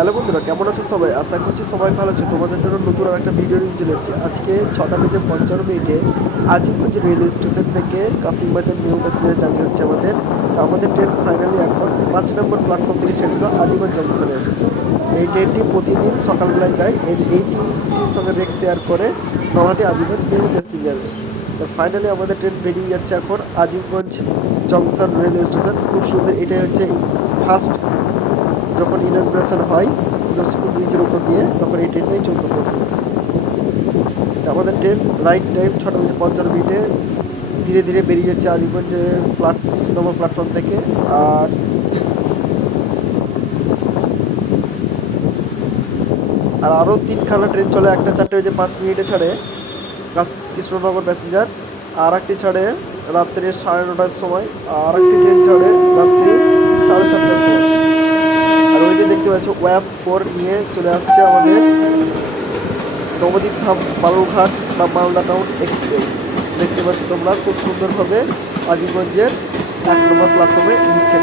Hello বন্ধুরা, কেমন আছো সবাই? আশা করছি সবাই ভালো আছে। তোমাদের জন্য নতুন আর একটা ভিডিও নিয়ে চলে এসেছি। আজকে ছটা বেজে পঞ্চান্ন মিনিটে আজিমগঞ্জ রেলওয়ে স্টেশন থেকে কাসিমবাজার নিউ প্যাসেঞ্জার জার্নি হচ্ছে আমাদের। আমাদের ট্রেন ফাইনালি এখন পাঁচ নম্বর প্ল্যাটফর্ম থেকে ছেড়ে দিল আজিমগঞ্জ জংশনে এই ট্রেনটি প্রতিদিন সকালবেলায় যায়। এই এই ট্রেনটির সঙ্গে রেক শেয়ার করে নমাটি আজিমগঞ্জ নিউ প্যাসেঞ্জার তো ফাইনালি আমাদের ট্রেন বেরিয়ে যাচ্ছে এখন আজিমগঞ্জ জংশন রেলওয়ে স্টেশন খুব সুন্দর, এটাই হচ্ছে ফার্স্ট যখন ইনগ্রেশন হয় ব্রিজের উপর দিয়ে, তখন এই ট্রেনটাই চলতে প্রথম। আমাদের ট্রেন রাইট টাইম ছটা বেজে পঞ্চান্ন মিনিটে ধীরে ধীরে বেরিয়ে যাচ্ছে আজিগঞ্জের প্লাট নম্বর প্ল্যাটফর্ম থেকে। আর আর আরও তিনখানা ট্রেন চলে, একটা চারটে বেজে পাঁচ মিনিটে ছাড়ে কৃষ্ণনগর প্যাসেঞ্জার আর একটি ছাড়ে রাত্রে সাড়ে নটার সময় আর একটি ট্রেন ছাড়ে রাত্রি সাড়ে সাতটার সময় পাচ্ছ ওয়াব ফোর নিয়ে চলে আসছে আমাদের নবদ্বীপ ধাম বালুরঘাট বা মালদা টাউন এক্সপ্রেস দেখতে পাচ্ছ তোমরা খুব সুন্দরভাবে আজিমগঞ্জের এক নম্বর প্ল্যাটফর্মে নিচ্ছে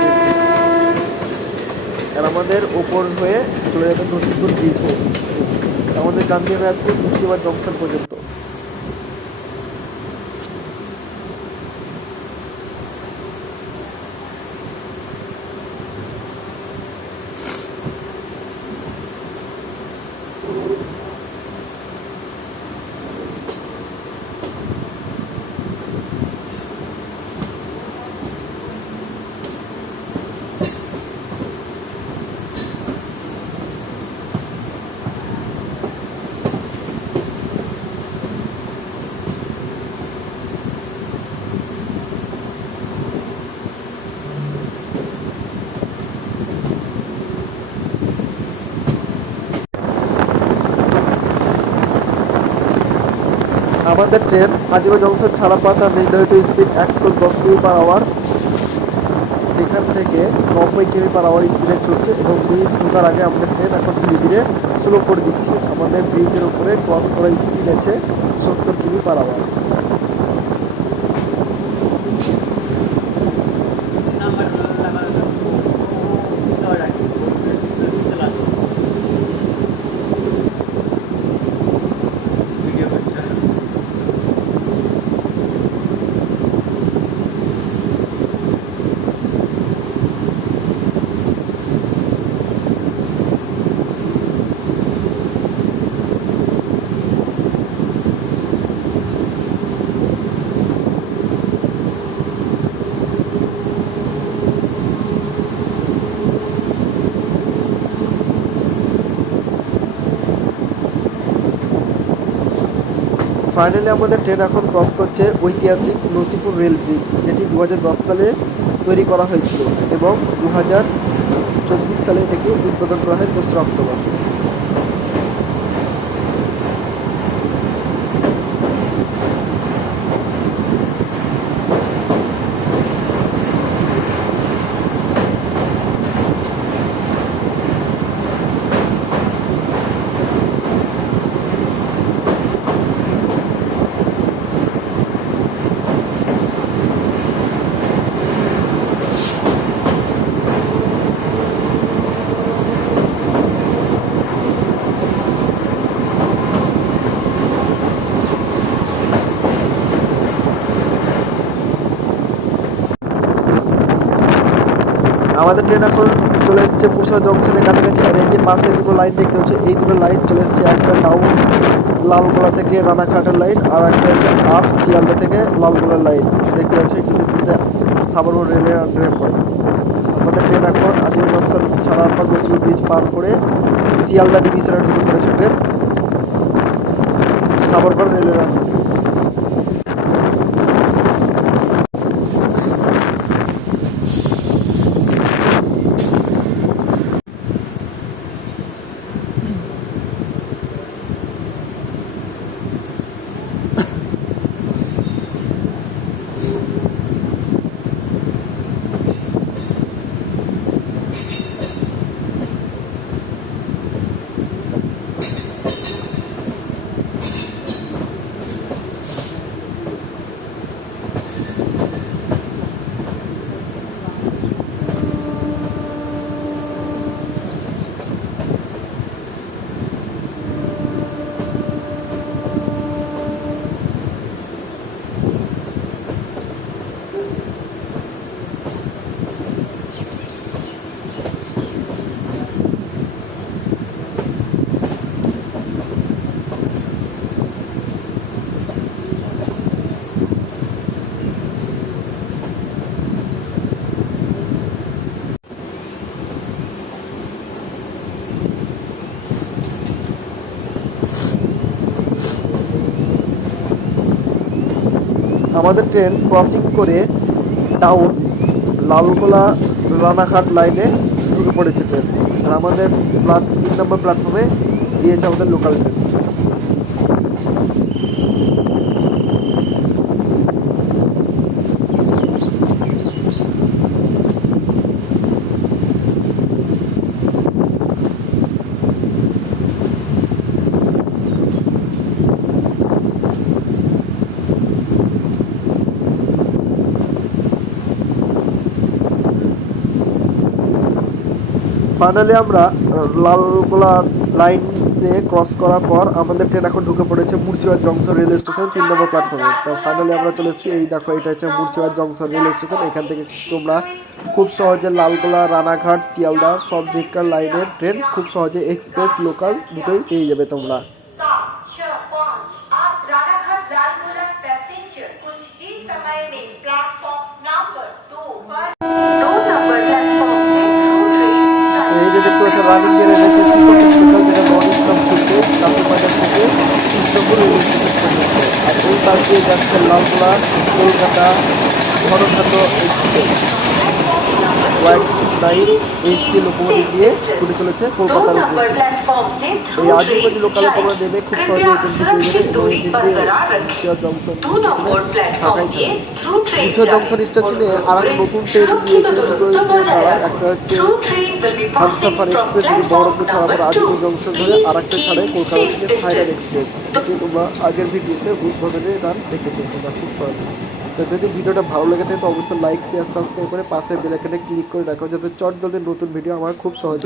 আর আমাদের ওপর হয়ে চলে যাবে নসিপুর ব্রিজ হয়ে আমাদের হবে আজকে মুর্শিদাবাদ জংশন পর্যন্ত। আমাদের ট্রেন আজিমা জংশন ছাড়া পাতা নির্ধারিত স্পিড একশো দশ কিমি পার আওয়ার সেখান থেকে নব্বই কিমি পার আওয়ার স্পিডে চলছে এবং ব্রিজ ঢোকার আগে আমাদের ট্রেন এখন ধীরে ধীরে স্লো করে দিচ্ছে। আমাদের ব্রিজের উপরে ক্রস করার স্পিড আছে সত্তর কিমি পার আওয়ার ফাইনালি আমাদের ট্রেন এখন ক্রস করছে ঐতিহাসিক নসিপুর রেল ব্রিজ যেটি দু হাজার দশ সালে তৈরি করা হয়েছিল এবং দু সালে এটাকে উদ্বোধন করা হয় দোসরা অক্টোবর। আমাদের ট্রেন এখন চলে এসেছে পুরসভা জংশনের কাছাকাছি। আর এই যে পাশে দুটো লাইন দেখতে হচ্ছে এই দুটো লাইন চলে এসেছে একটা টাউন লালগোলা থেকে রানাঘাটের লাইন আর একটা হচ্ছে আপ শিয়ালদা থেকে লালগোলার লাইন দেখতে পাচ্ছি কিন্তু সাবরমন রেলের আন্ডারে পড়ে। আমাদের ট্রেন এখন আজিমা জংশন ছাড়ার পর নসিপুর ব্রিজ পার করে শিয়ালদা ডিভিশনে ঢুকে পড়েছে ট্রেন সাবরমন রেলের আন্ডারে আমাদের ট্রেন ক্রসিং করে টাউন লালগোলা রানাঘাট লাইনে ঢুকে পড়েছে ট্রেন। আর আমাদের প্ল্যাট তিন নম্বর প্ল্যাটফর্মে দিয়েছে আমাদের লোকাল ট্রেন ফাইনালি আমরা লালগোলা লাইন দিয়ে ক্রস করার পর আমাদের ট্রেন এখন ঢুকে পড়েছে মুর্শিদাবাদ জংশন রেল স্টেশন তিন নম্বর প্ল্যাটফর্মে তো ফাইনালি আমরা চলে এসেছি, এই দেখো এটা হচ্ছে মুর্শিদাবাদ জংশন রেল স্টেশন এখান থেকে তোমরা খুব সহজে লালগোলা, রানাঘাট, শিয়ালদা সব দিককার লাইনের ট্রেন খুব সহজে এক্সপ্রেস লোকাল দুটোই পেয়ে যাবে তোমরা। এই রানিং ট্রেন এনেছে কৃষক স্পেশাল যেটা নন ইসলাম থেকে কাশিমবাজার থেকে কৃষ্ণপুর রেল স্টেশন পর্যন্ত। আর ওই পাশ দিয়ে যাচ্ছে Lalgola Kolkata ঘনঘাট express. White line AC locomotive দিয়ে ছুটে চলেছে কলকাতার উদ্দেশ্যে। এই আজিমগঞ্জ লোকালে তোমরা দেবে খুব সহজে কিন্তু থেকে ঈশ্বর জংশন স্টেশনে জংশন স্টেশনে আর একটা নতুন ট্রেন দিয়েছে দুটো একটা হচ্ছে হামসাফার এক্সপ্রেস যেটি বহরমপুর ছাড়া পর আজিমগঞ্জ জংশন ধরে আর একটা ছাড়ে কলকাতা থেকে সাইরাল এক্সপ্রেস এটি তোমরা আগের ভিডিওতে উদ্বোধনের গান দেখেছ? তোমরা খুব সহজে। যদি ভিডিওটা ভালো লেগে থাকে তো অবশ্যই লাইক শেয়ার সাবস্ক্রাইব করে পাশে বেলাইকনে ক্লিক করে রাখো যাতে চট জলদি নতুন ভিডিও আমার খুব সহজে